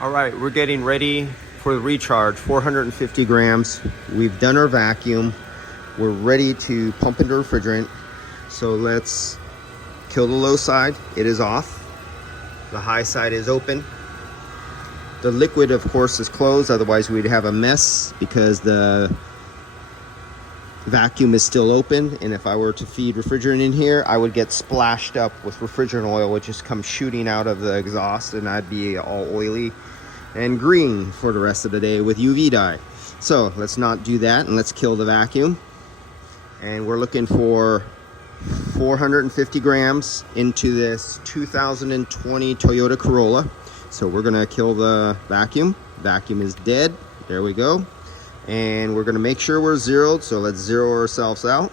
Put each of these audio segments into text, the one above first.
All right, we're getting ready for the recharge, 450 grams. We've done our vacuum. We're ready to pump into refrigerant. So let's kill the low side. It is off. The high side is open. The liquid, of course, is closed. Otherwise, we'd have a mess because the vacuum is still open. And if I were to feed refrigerant in here, I would get splashed up with refrigerant oil, which just comes shooting out of the exhaust, and I'd be all oily and green for the rest of the day with UV dye. So let's not do that, and let's kill the vacuum. And we're looking for 450 grams into this 2020 Toyota Corolla. So we're gonna kill the vacuum. Vacuum is dead. There we go. And we're gonna make sure we're zeroed. So let's zero ourselves out.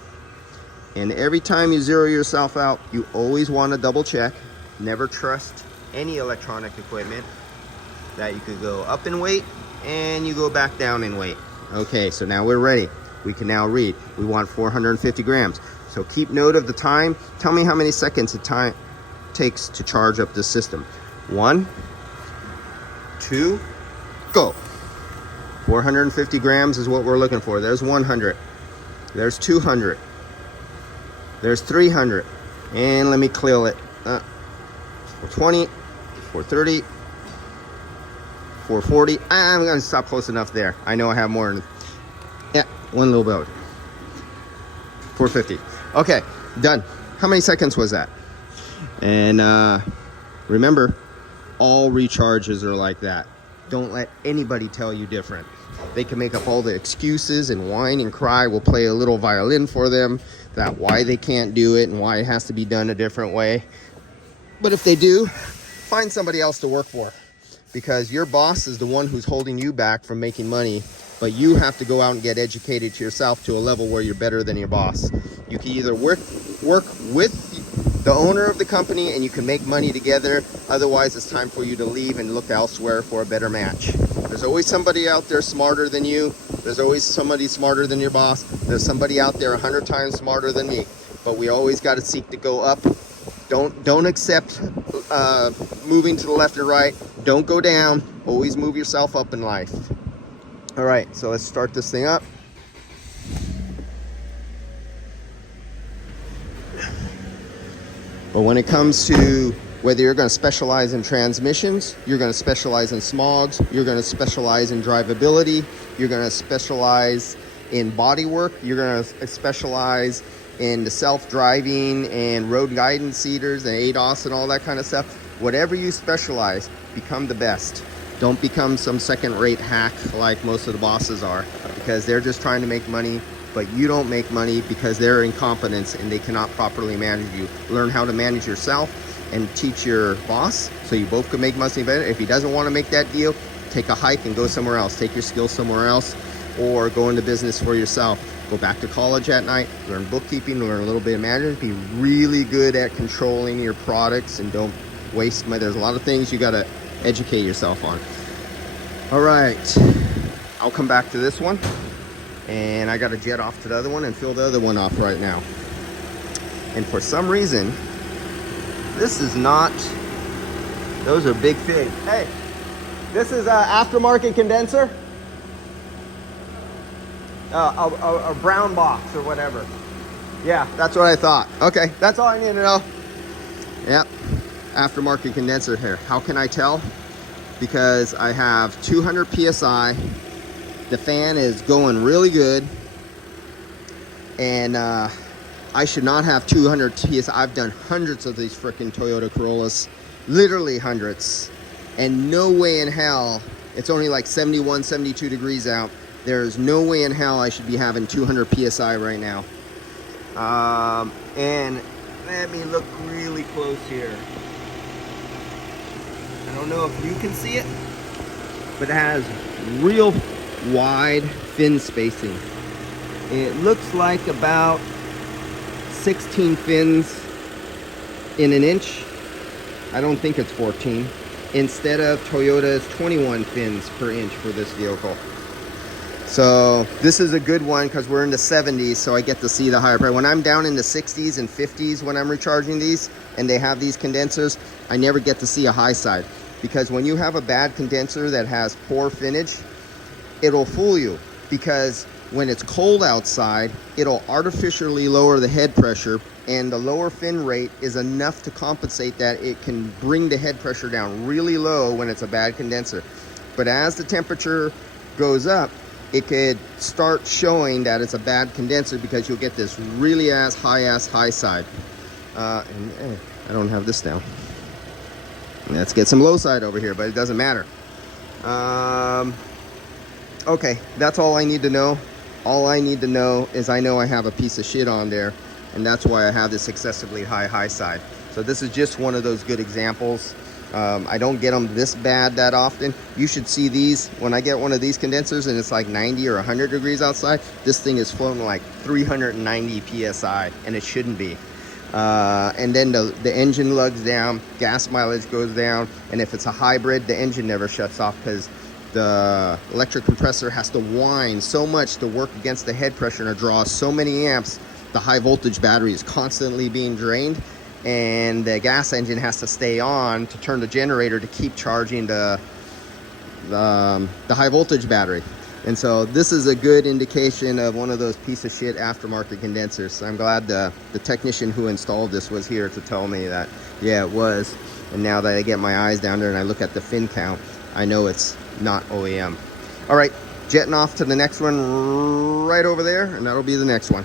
And every time you zero yourself out, you always want to double check. Never trust any electronic equipment that you could go up in weight and you go back down in weight. Okay, so now we're ready. We can now read. We want 450 grams. So keep note of the time. Tell me how many seconds it takes to charge up the system. 1, 2, go. 450 grams is what we're looking for. There's 100. There's 200. There's 300. And let me clear it. 420, 430, 440. I'm going to stop close enough there. I know I have more. Yeah, one little bit. 450. Okay, done. How many seconds was that? And remember, all recharges are like that. Don't let anybody tell you different. They can make up all the excuses and whine and cry. We'll play a little violin for them that why they can't do it and why it has to be done a different way. But if they do, find somebody else to work for, because your boss is the one who's holding you back from making money. But you have to go out and get educated to yourself to a level where you're better than your boss. You can either work with the owner of the company and you can make money together. Otherwise, it's time for you to leave and look elsewhere for a better match. There's always somebody out there smarter than you. There's always somebody smarter than your boss. There's somebody out there 100 times smarter than me. But we always got to seek to go up. Don't accept moving to the left or right. Don't go down. Always move yourself up in life. All right, so let's start this thing up. But when it comes to whether you're going to specialize in transmissions, you're going to specialize in smogs, you're going to specialize in drivability, you're going to specialize in body work, you're going to specialize in the self-driving and road guidance seaters and ADAS and all that kind of stuff. Whatever you specialize, become the best. Don't become some second-rate hack like most of the bosses are, because they're just trying to make money, but you don't make money because they're incompetent and they cannot properly manage you. Learn how to manage yourself and teach your boss so you both can make money better. If he doesn't want to make that deal, take a hike and go somewhere else. Take your skills somewhere else, or go into business for yourself. Go back to college at night, learn bookkeeping, learn a little bit of management, be really good at controlling your products, and don't waste money. There's a lot of things you got to educate yourself on. All right, I'll come back to this one, and I got to jet off to the other one and fill the other one off right now. And for some reason, this is not, those are big figs. Hey, this is an aftermarket condenser? A brown box or whatever. Yeah, that's what I thought. Okay, that's all I need to know. Yep, aftermarket condenser here. How can I tell? Because I have 200 PSI. The fan is going really good. And I should not have 200 PSI. I've done hundreds of these freaking Toyota Corollas. Literally hundreds. And no way in hell, it's only like 71, 72 degrees out. There's no way in hell I should be having 200 PSI right now. And let me look really close here. I don't know if you can see it, but it has real wide fin spacing. It looks like about 16 fins in an inch. I don't think it's 14. Instead of Toyota's 21 fins per inch for this vehicle. So this is a good one because we're in the 70s, so I get to see the higher price. When I'm down in the 60s and 50s when I'm recharging these and they have these condensers, I never get to see a high side. because when you have a bad condenser that has poor finnage, it'll fool you, because when it's cold outside, it'll artificially lower the head pressure, and the lower fin rate is enough to compensate that. It can bring the head pressure down really low when it's a bad condenser. But as the temperature goes up, it could start showing that it's a bad condenser, because you'll get this really high side. I don't have this down. Let's get some low side over here, but it doesn't matter. Okay, that's all I need to know. All I need to know is I know I have a piece of shit on there, and that's why I have this excessively high side. So this is just one of those good examples. I don't get them this bad that often. You should see these. When I get one of these condensers and it's like 90 or 100 degrees outside, this thing is floating like 390 psi, and it shouldn't be. And then the engine lugs down, gas mileage goes down, and if it's a hybrid, the engine never shuts off, because the electric compressor has to whine so much to work against the head pressure and draw so many amps. The high voltage battery is constantly being drained, and the gas engine has to stay on to turn the generator to keep charging the high voltage battery. And so this is a good indication of one of those piece of shit aftermarket condensers. I'm glad the technician who installed this was here to tell me that, yeah, it was. And now that I get my eyes down there and I look at the fin count, I know it's not OEM. All right, jetting off to the next one right over there, and that'll be the next one.